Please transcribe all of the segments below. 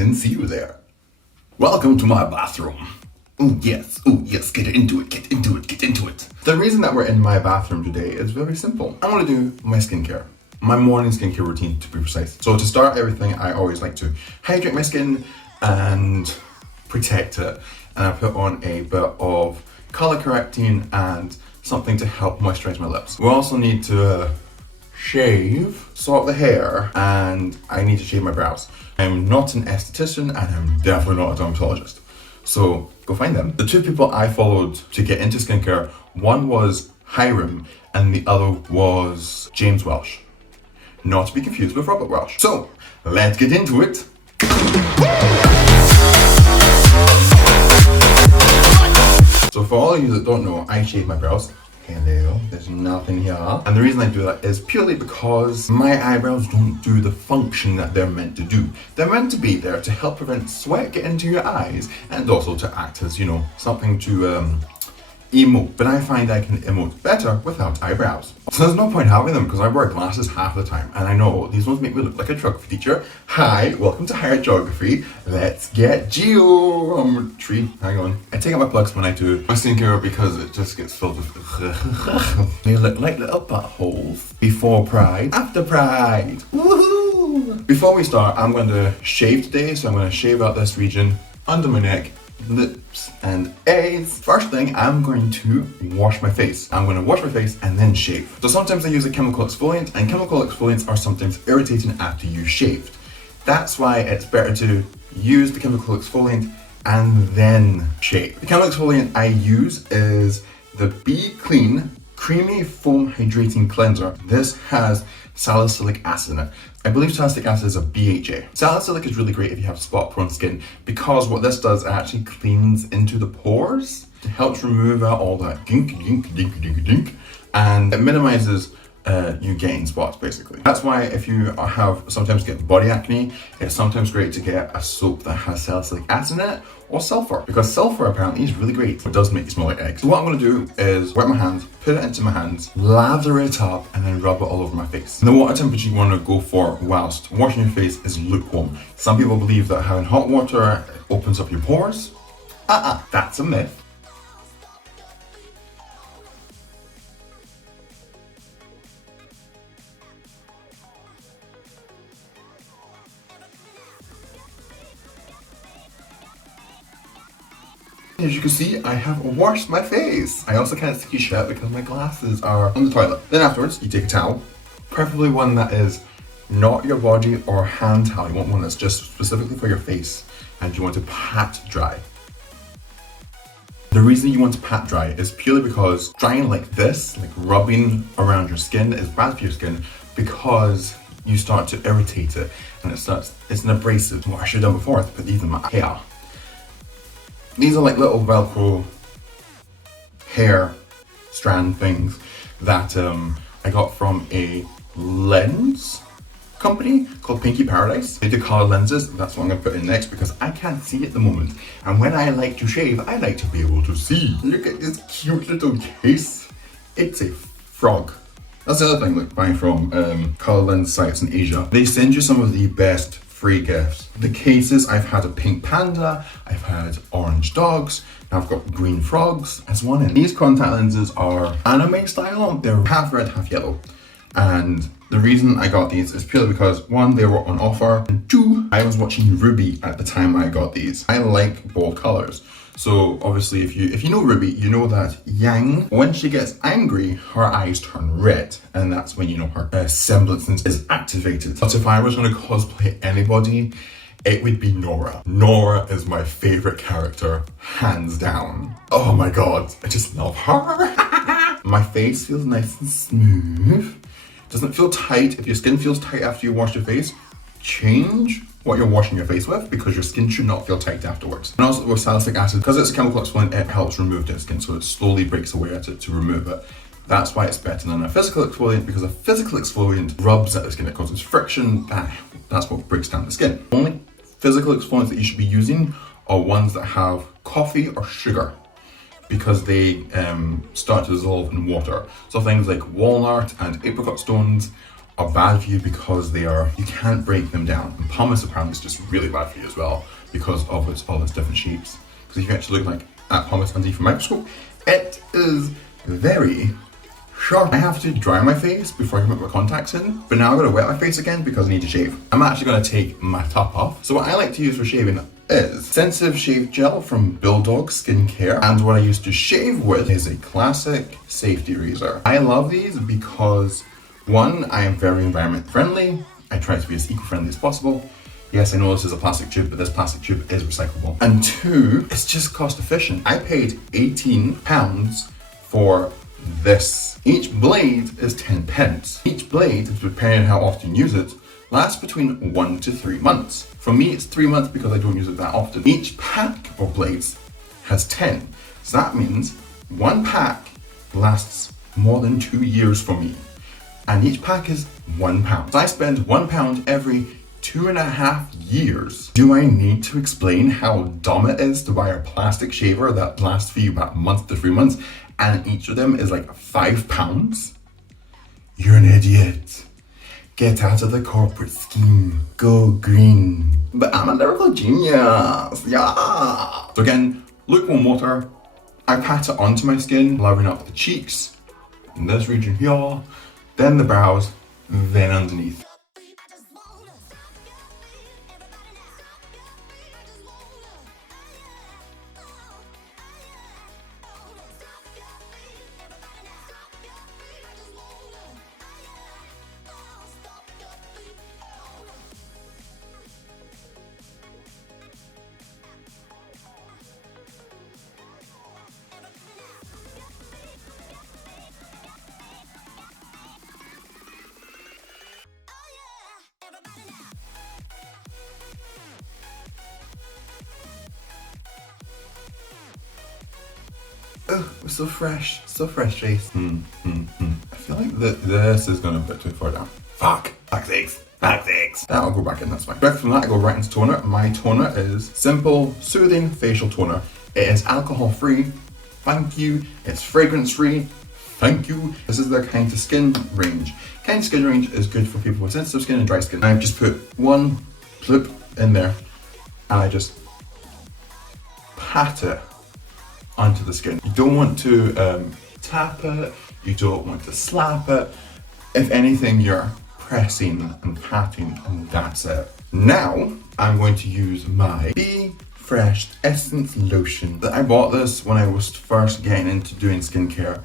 Didn't see you there. Welcome to my bathroom. Oh yes, get into it. The reason that we're in my bathroom today is very simple. I want to do my skincare. My morning skincare routine, to be precise. So to start everything, I always like to hydrate my skin and protect it. And I put on a bit of color correcting and something to help moisturize my lips. We also need to shave, sort the hair, and I need to shave my brows. I'm not an esthetician and I'm definitely not a dermatologist. So go find them. The two people I followed to get into skincare, one was Hiram and the other was James Welsh. Not to be confused with Robert Welsh. So let's get into it. So for all of you that don't know, I shave my brows. Hello, there's nothing here. And the reason I do that is purely because my eyebrows don't do the function that they're meant to do. They're meant to be there to help prevent sweat get into your eyes and also to act as, something to emote. But I find I can emote better without eyebrows. So there's no point having them because I wear glasses half the time. And I know these ones make me look like a geography teacher. Hi, welcome to Higher Geography. Let's get geometry. Hang on. I take out my plugs when I do my skincare because it just gets filled with they look like little buttholes. Before Pride, after Pride. Woohoo! Before we start, I'm going to shave today. So I'm going to shave out this region under my neck, lips and eyes. First thing, I'm going to wash my face. I'm going to wash my face and then shave. So sometimes I use a chemical exfoliant, and chemical exfoliants are sometimes irritating after you shaved. That's why it's better to use the chemical exfoliant and then shave. The chemical exfoliant I use is the Be Clean Creamy Foam Hydrating Cleanser. This has salicylic acid in it. I believe salicylic acid is a BHA. Salicylic is really great if you have spot prone skin because what this does, it actually cleans into the pores. It helps remove out all that dink, and it minimizes you getting spots basically. That's why if you sometimes get body acne, it's sometimes great to get a soap that has salicylic acid in it or sulfur, because sulfur apparently is really great. It does make you smell like eggs. So what I'm going to do is wet my hands, put it into my hands, lather it up, and then rub it all over my face. And the water temperature you want to go for whilst washing your face is lukewarm. Some people believe that having hot water opens up your pores. That's a myth. As you can see, I have washed my face. I also can't see shit because my glasses are on the toilet. Then afterwards, you take a towel, preferably one that is not your body or hand towel. You want one that's just specifically for your face, and you want to pat dry. The reason you want to pat dry is purely because drying like this, like rubbing around your skin, is bad for your skin because you start to irritate it and it's an abrasive. What I should have done before is put these in my hair. These are like little Velcro hair strand things that I got from a lens company called Pinky Paradise. They do colour lenses. That's what I'm going to put in next because I can't see at the moment. And when I like to shave, I like to be able to see. Look at this cute little case. It's a frog. That's the other thing, like buying from colour lens sites in Asia. They send you some of the best free gifts. The cases, I've had a pink panda, I've had orange dogs, now I've got green frogs as one in. These contact lenses are anime style, they're half red, half yellow. And the reason I got these is purely because one, they were on offer, and two, I was watching Ruby at the time I got these. I like bold colors. So obviously if you know Ruby, you know that Yang, when she gets angry, her eyes turn red. And that's when her semblance is activated. But if I was going to cosplay anybody, it would be Nora. Nora is my favorite character, hands down. Oh my god, I just love her. My face feels nice and smooth. Doesn't feel tight. If your skin feels tight after you wash your face, change what you're washing your face with because your skin should not feel tight afterwards. And also with salicylic acid, because it's a chemical exfoliant, it helps remove dead skin, so it slowly breaks away at it to remove it. That's why it's better than a physical exfoliant, because a physical exfoliant rubs at the skin, it causes friction, that's what breaks down the skin. Only physical exfoliants that you should be using are ones that have coffee or sugar, because they start to dissolve in water. So things like walnut and apricot stones are bad for you because you can't break them down. And pumice apparently is just really bad for you as well because of all its different shapes. Because if you actually look like at pumice underneath a microscope, it is very sharp. I have to dry my face before I can put my contacts in, but now I'm gonna wet my face again because I need to shave. I'm actually gonna take my top off. So what I like to use for shaving is Sensitive Shave Gel from Bulldog Skincare, and what I used to shave with is a classic safety razor. I love these because one, I am very environment friendly. I try to be as eco-friendly as possible. Yes, I know this is a plastic tube, but this plastic tube is recyclable. And two, it's just cost efficient. I paid £18 for this. Each blade is 10 pence. Each blade, depending on how often you use it, lasts between 1 to 3 months. For me, it's 3 months because I don't use it that often. Each pack of blades has 10. So that means one pack lasts more than 2 years for me. And each pack is £1. So I spend £1 every 2.5 years. Do I need to explain how dumb it is to buy a plastic shaver that lasts for you about a month to 3 months and each of them is like £5? You're an idiot. Get out of the corporate scheme. Go green. But I'm a lyrical genius. Yeah. So again, lukewarm water. I pat it onto my skin, lavering up the cheeks, in this region here, then the brows, then underneath. Oh, we're so fresh, Chase. I feel like this is going a bit too far down. Fuck. Fuck's sakes. That'll go back in, that's fine. Back from that, I go right into toner. My toner is simple, soothing facial toner. It is alcohol free. Thank you. It's fragrance free. Thank you. This is their kind to skin range. Kind to skin range is good for people with sensitive skin and dry skin. I've just put one plup in there and I just pat it onto the skin. You don't want to tap it, you don't want to slap it. If anything, you're pressing and patting and that's it. Now, I'm going to use my Be Fresh Essence Lotion. I bought this when I was first getting into doing skincare.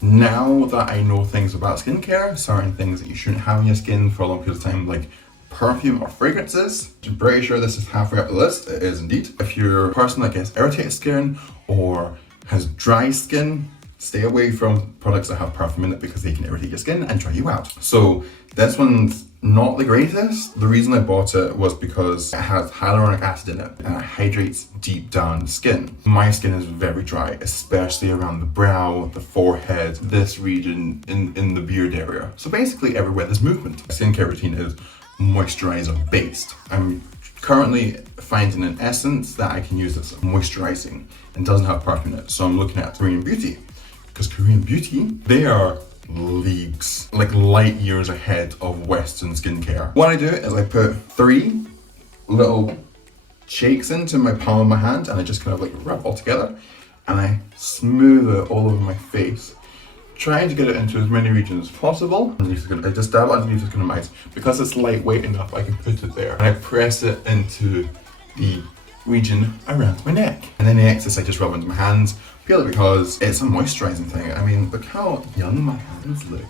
Now that I know things about skincare, certain things that you shouldn't have in your skin for a long period of time, like perfume or fragrances. I'm pretty sure this is halfway up the list. It is indeed. If you're a person that gets irritated skin or has dry skin, stay away from products that have perfume in it because they can irritate your skin and dry you out. So this one's not the greatest. The reason I bought it was because it has hyaluronic acid in it and it hydrates deep down the skin. My skin is very dry, especially around the brow, the forehead, this region in the beard area. So basically everywhere there's movement. My skincare routine is moisturizer based. I'm currently finding an essence that I can use that's moisturizing and doesn't have perfume in it. So I'm looking at Korean Beauty, because Korean Beauty, they are leagues, like light years ahead of Western skincare. What I do is I put 3 little shakes into my palm of my hand and I just kind of like rub all together and I smooth it all over my face, trying to get it into as many regions as possible. I just dab it underneath the skin of my eyes. Because it's lightweight enough, I can put it there. And I press it into the region around my neck. And then the excess I just rub into my hands, purely because it's a moisturizing thing. I mean, look how young my hands look.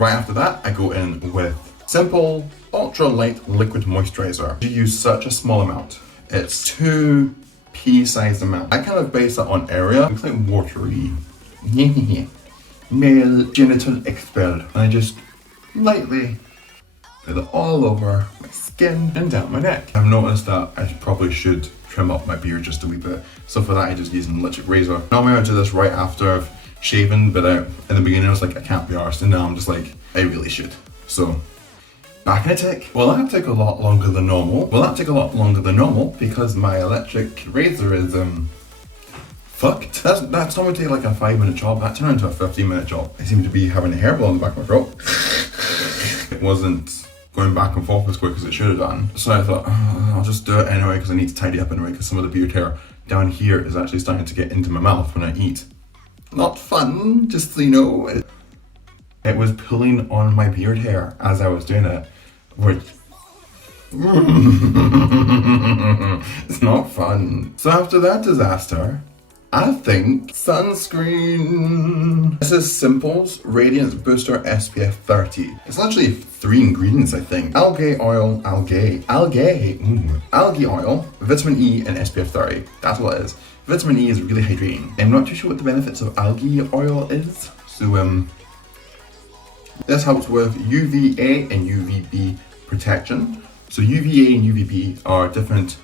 Right after that, I go in with simple, ultra light liquid moisturizer. You use such a small amount. It's 2 pea-sized amount. I kind of base that on area. It looks like watery. Male genital expert. And I just lightly put it all over my skin and down my neck. I've noticed that I probably should trim up my beard just a wee bit. So for that I just use an electric razor. Normally I do this right after I've shaven, but in the beginning I was like, I can't be arsed, and now I'm just like, I really should. So back in a tick. Well, that took a lot longer than normal. Because my electric razor is fucked. That's normally take like a 5-minute job. That turned into a 15-minute job. I seem to be having a hairball in the back of my throat. it wasn't going back and forth as quick as it should have done. So I thought, oh, I'll just do it anyway because I need to tidy up anyway because some of the beard hair down here is actually starting to get into my mouth when I eat. Not fun, just so you know. It was pulling on my beard hair as I was doing it, which it's not fun. So after that disaster, I think sunscreen. This is Simple's Radiance Booster SPF 30. It's actually 3 ingredients, I think. Algae oil, algae oil, vitamin E, and SPF 30. That's what it is. Vitamin E is really hydrating. I'm not too sure what the benefits of algae oil is. So this helps with UVA and UVB protection. So UVA and UVB are different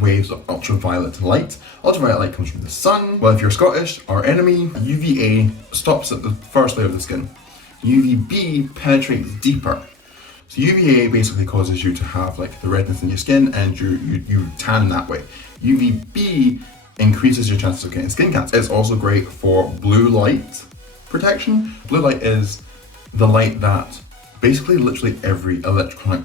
waves of ultraviolet light. Ultraviolet light comes from the sun. Well, if you're Scottish, our enemy, UVA stops at the first layer of the skin. UVB penetrates deeper. So UVA basically causes you to have like the redness in your skin and you tan that way. UVB increases your chances of getting skin cancer. It's also great for blue light protection. Blue light is the light that basically literally every electronic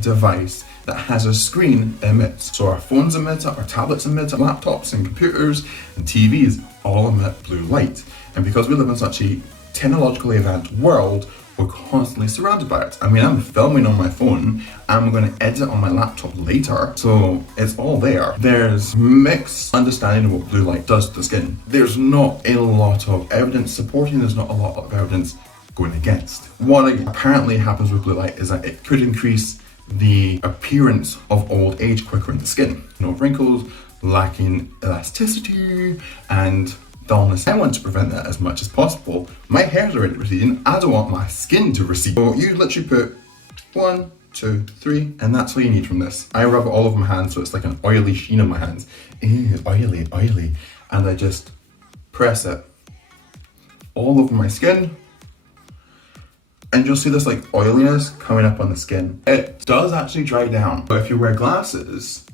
device that has a screen emits. So our phones emit it, our tablets emit it, laptops and computers and TVs all emit blue light. And because we live in such a technologically advanced world, we're constantly surrounded by it. I mean, I'm filming on my phone, I'm going to edit on my laptop later, so it's all there. There's mixed understanding of what blue light does to the skin. There's not a lot of evidence supporting, there's not a lot of evidence going against. What apparently happens with blue light is that it could increase the appearance of old age quicker in the skin. No wrinkles, lacking elasticity, and dullness. I want to prevent that as much as possible. My hair's already receding, I don't want my skin to recede. So you literally put 1, 2, 3, and that's all you need from this. I rub it all over my hands so it's like an oily sheen on my hands. Ew, oily, oily. And I just press it all over my skin. And you'll see this like oiliness coming up on the skin. It does actually dry down. But if you wear glasses,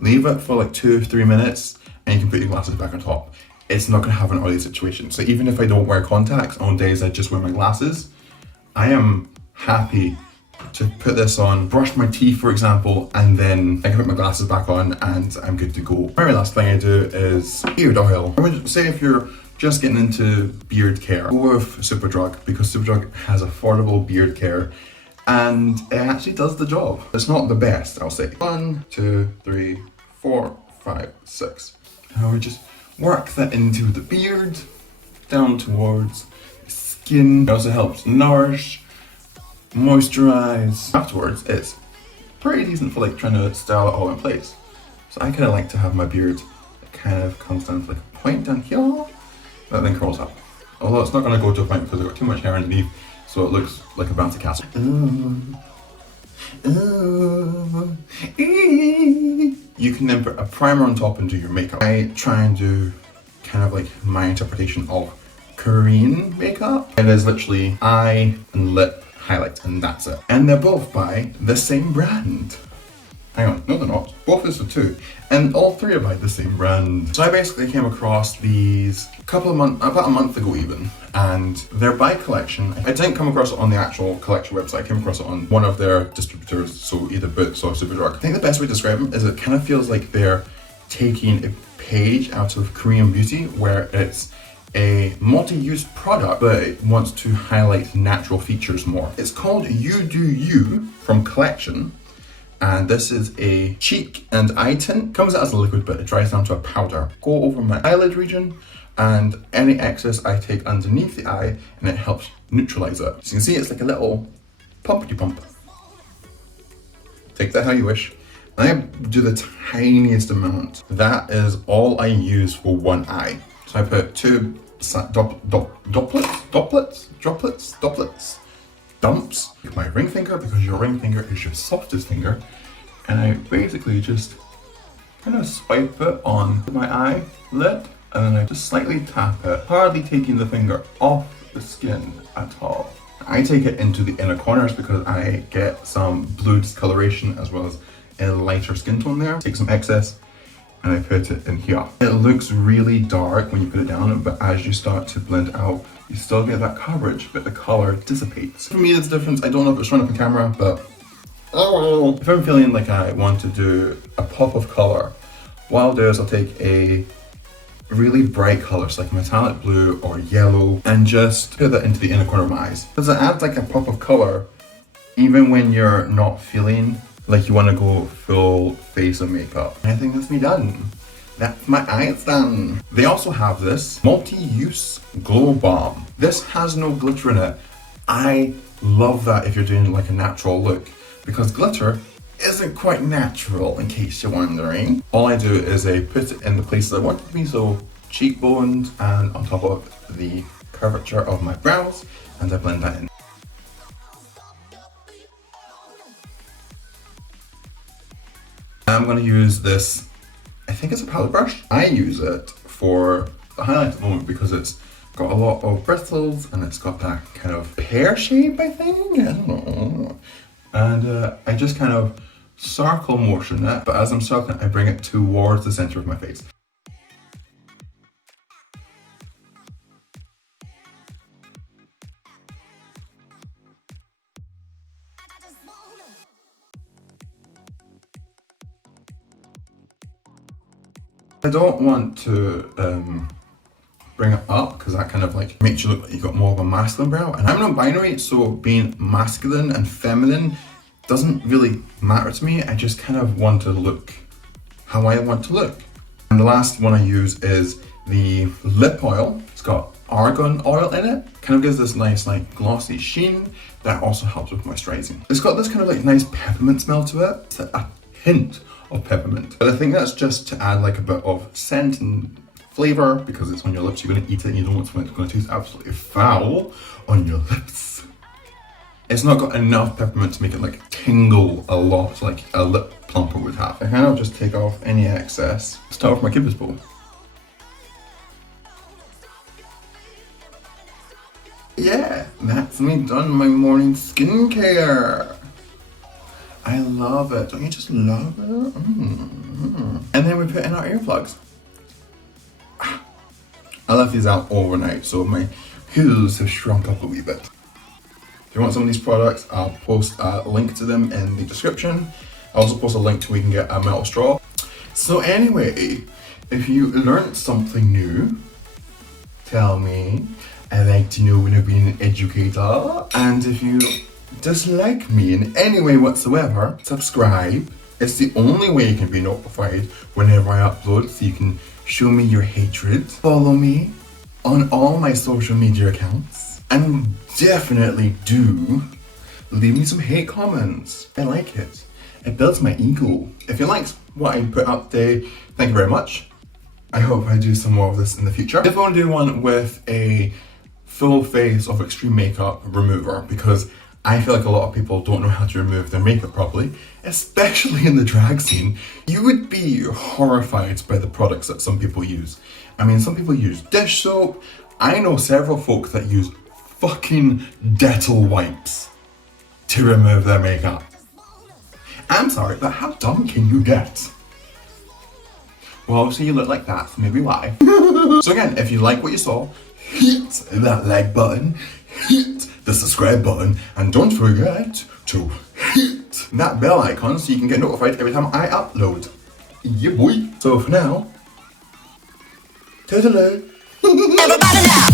leave it for like 2 or 3 minutes and you can put your glasses back on top. It's not gonna have an oily situation. So even if I don't wear contacts on days I just wear my glasses, I am happy to put this on, brush my teeth for example, and then I can put my glasses back on and I'm good to go. Very last thing I do is beard oil. I would say if you're just getting into beard care, go with Superdrug because Superdrug has affordable beard care and it actually does the job. It's not the best, I'll say. 1, 2, 3, 4, 5, 6. And I would just work that into the beard, down towards the skin. It also helps nourish, moisturize. Afterwards, it's pretty decent for like trying to style it all in place. So I kind of like to have my beard that kind of comes down to like a point down here, that then curls up. Although it's not going to go to a point because I've got too much hair underneath, so it looks like a bouncy castle. You can then put a primer on top and do your makeup. I try and do kind of like my interpretation of Korean makeup. It is literally eye and lip highlight and that's it. And they're both by the same brand. Hang on, no they're not. Both is for 2. And all 3 are by the same brand. So I basically came across these about a month ago even, and they're by collection. I didn't come across it on the actual collection website, I came across it on one of their distributors, so either Boots or Superdrug. I think the best way to describe them is it kind of feels like they're taking a page out of Korean beauty, where it's a multi-use product, but it wants to highlight natural features more. It's called You Do You from Collection. And this is a cheek and eye tint. Comes out as a liquid, but it dries down to a powder. Go over my eyelid region, and any excess I take underneath the eye, and it helps neutralize it. So you can see it's like a little pumpity pump. Take that how you wish. And I do the tiniest amount. That is all I use for one eye. So I put 2 droplets, dumps with my ring finger, because your ring finger is your softest finger, and I basically just kind of swipe it on my eyelid, and then I just slightly tap it, hardly taking the finger off the skin at all. I take it into the inner corners because I get some blue discoloration as well as a lighter skin tone there. Take some excess and I put it in here. It looks really dark when you put it down, but as you start to blend out you still get that coverage, but the color dissipates. For me, it's different. I don't know if it's showing up on camera, but oh, if I'm feeling like I want to do a pop of color, what I'll do is I'll take a really bright color, so like metallic blue or yellow, and just put that into the inner corner of my eyes. Because it adds like a pop of color, even when you're not feeling like you want to go full face of makeup. I think that's me done. That's my eyes done. They also have this multi-use glow balm. This has no glitter in it. I love that if you're doing like a natural look, because glitter isn't quite natural, in case you're wondering. All I do is I put it in the places I want it to be, so cheekbones and on top of the curvature of my brows, and I blend that in. I'm going to use this, I think it's a palette brush. I use it for the highlight at the moment because it's got a lot of bristles and it's got that kind of pear shape, I think. I don't know. And I just kind of circle motion it, but as I'm circling, I bring it towards the center of my face. I don't want to bring it up because that kind of like makes you look like you've got more of a masculine brow, and I'm non-binary, so being masculine and feminine doesn't really matter to me. I just kind of want to look how I want to look. And the last one I use is the lip oil. It's got argan oil in it. Kind of gives this nice like glossy sheen that also helps with moisturizing. It's got this kind of like nice peppermint smell to it. It's a hint of peppermint. But I think that's just to add like a bit of scent and flavor, because it's on your lips, you're gonna eat it and you don't want something that's gonna taste absolutely foul on your lips. It's not got enough peppermint to make it like tingle a lot like a lip plumper would have. I kind of just take off any excess. Start with my Cupid's bowl. Yeah, that's me done my morning skincare. I love it. Don't you just love it? And then we put in our earplugs. I left these out overnight, so my hooves have shrunk up a wee bit. If you want some of these products, I'll post a link to them in the description. I'll also post a link to where you can get a metal straw. So anyway, if you learned something new, tell me. I like to know when I've been an educator. And if you dislike me in any way whatsoever, subscribe. It's the only way you can be notified whenever I upload, so you can show me your hatred. Follow me on all my social media accounts, and definitely do leave me some hate comments. I like it. It builds my ego. If you liked what I put up today, thank you very much. I hope I do some more of this in the future. If I want to do one with a full face of extreme makeup remover, because I feel like a lot of people don't know how to remove their makeup properly, especially in the drag scene. You would be horrified by the products that some people use. I mean, some people use dish soap. I know several folk that use fucking Dettol wipes to remove their makeup. I'm sorry, but how dumb can you get? Well, obviously you look like that, so maybe why. So again, if you like what you saw, hit that like button, hit the subscribe button, and don't forget to hit that bell icon so you can get notified every time I upload. Yeah boy. So for now, toodaloo. Everybody now.